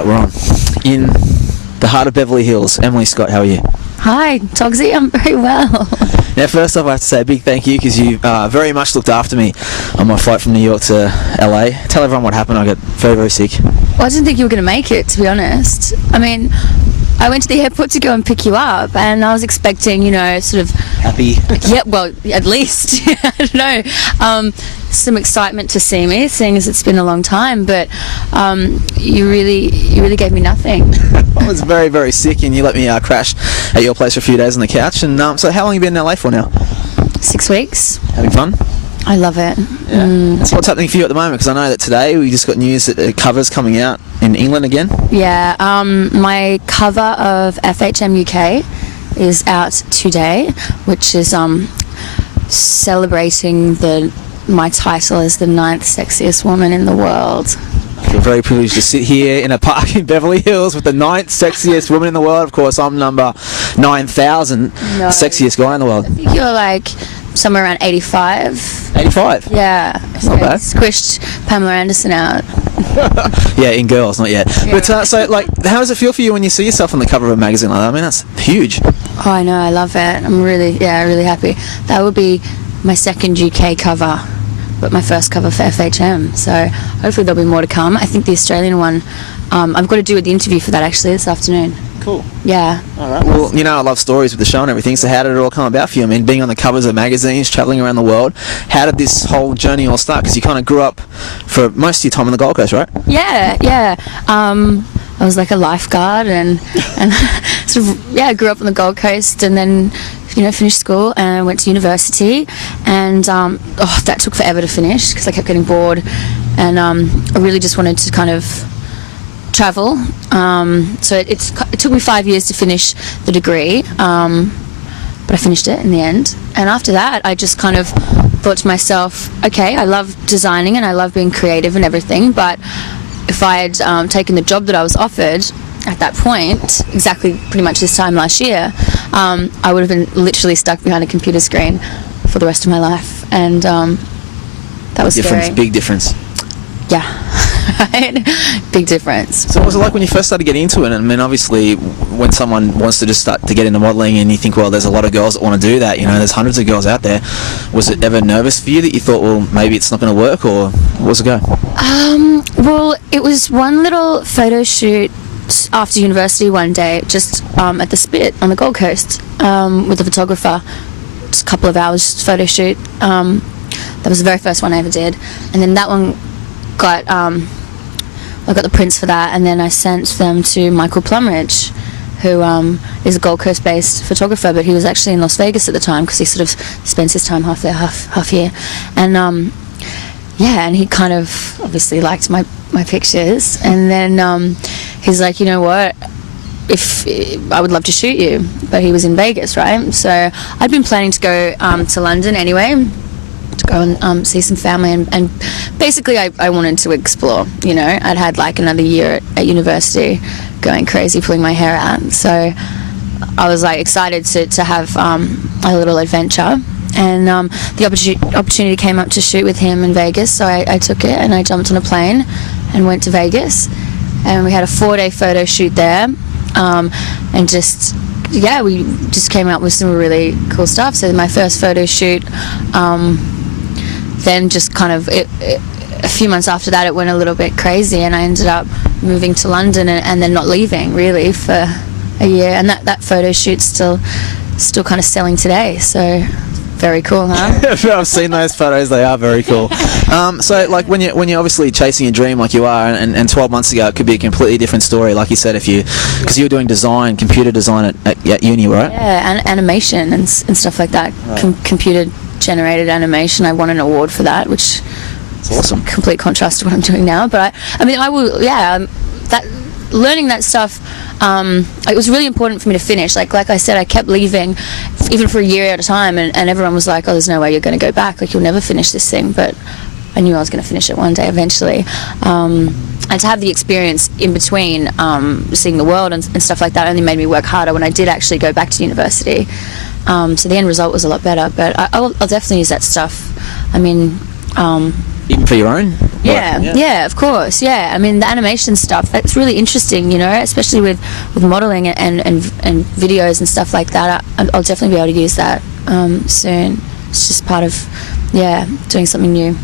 Alright, we're on. In the heart of Beverly Hills. Emily Scott, how are you? Hi, Togsy, I'm very well. Now, first off, I have to say a big thank you because you very much looked after me on my flight from New York to LA. Tell everyone what happened. I got very, very sick. Well, I didn't think you were going to make it, to be honest. I mean, I went to the airport to go and pick you up, and I was expecting, sort of... Happy? Yeah, well, at least. I don't know. Some excitement to see me, seeing as it's been a long time, but you really gave me nothing. I was very, very sick, and you let me crash at your place for a few days on the couch. And so how long have you been in LA for now? 6 weeks. Having fun? I love it. Yeah. So what's happening for you at the moment? Because I know that today we just got news that the cover's coming out in England again. Yeah, my cover of FHM UK is out today, which is celebrating my title as the 9th sexiest woman in the world. I feel very privileged to sit here in a park in Beverly Hills with the 9th sexiest woman in the world. Of course, I'm number 9,000 sexiest guy in the world. I think you're like somewhere around 85. 85? Yeah. That's not bad. Squished Pamela Anderson out. Yeah, in Girls, not yet. Yeah. But so, how does it feel for you when you see yourself on the cover of a magazine like that? I mean, that's huge. Oh, I know. I love it. I'm really happy. That would be my second UK cover, but my first cover for FHM. So hopefully there'll be more to come. I think the Australian one, I've got to do the interview for that actually this afternoon. Cool. Yeah. All right. Well, I love stories with the show and everything, so how did it all come about for you? I mean, being on the covers of magazines, travelling around the world, how did this whole journey all start? Because you kind of grew up for most of your time on the Gold Coast, right? Yeah. I was like a lifeguard and sort of, I grew up on the Gold Coast and then, finished school and went to university, and that took forever to finish because I kept getting bored, and I really just wanted to kind of travel, so it took me 5 years to finish the degree, but I finished it in the end. And after that I just kind of thought to myself, okay, I love designing and I love being creative and everything, but if I had taken the job that I was offered at that point, exactly pretty much this time last year, I would have been literally stuck behind a computer screen for the rest of my life, and that was scary. Big difference. Yeah. Right? Big difference. So what was it like when you first started getting into it? I mean, obviously, when someone wants to just start to get into modelling and you think, well, there's a lot of girls that want to do that, there's hundreds of girls out there. Was it ever nervous for you that you thought, well, maybe it's not going to work, or what was it go? Well, it was one little photo shoot after university one day, just at the Spit on the Gold Coast, with a photographer. Just a couple of hours photo shoot. That was the very first one I ever did, and then that one got I got the prints for that, and then I sent them to Michael Plumridge, who is a Gold Coast based photographer, but he was actually in Las Vegas at the time because he sort of spends his time half there, half here, and and he kind of obviously liked my pictures, and then he's like, you know what, if I would love to shoot you, but he was in Vegas, right? So I'd been planning to go to London anyway, to go and see some family, and basically I wanted to explore. I'd had like another year at university going crazy, pulling my hair out, so I was like excited to have a little adventure, and the opportunity came up to shoot with him in Vegas, so I took it and I jumped on a plane and went to Vegas, and we had a 4-day photo shoot there, and we just came out with some really cool stuff. So my first photo shoot, then just kind of a few months after that it went a little bit crazy, and I ended up moving to London and then not leaving really for a year, and that photo shoot's still kind of selling today, so very cool, huh? I've seen those photos, they are very cool. So like when you're obviously chasing a dream like you are, and 12 months ago it could be a completely different story, like you said, because you were doing computer design at uni, right? Yeah, and animation and stuff like that, right. Computer generated animation. I won an award for that, which is awesome. Complete contrast to what I'm doing now, but I will, that learning that stuff, it was really important for me to finish. Like I said, I kept leaving even for a year at a time, and everyone was like, oh, there's no way you're going to go back, like you'll never finish this thing, but I knew I was going to finish it one day eventually, and to have the experience in between, seeing the world and stuff like that, only made me work harder when I did actually go back to university. So the end result was a lot better, but I'll definitely use that stuff. I mean, Even for your own? Yeah, of course. Yeah, I mean the animation stuff, that's really interesting, you know, especially with modeling and videos and stuff like that. I'll definitely be able to use that soon. It's just part of doing something new.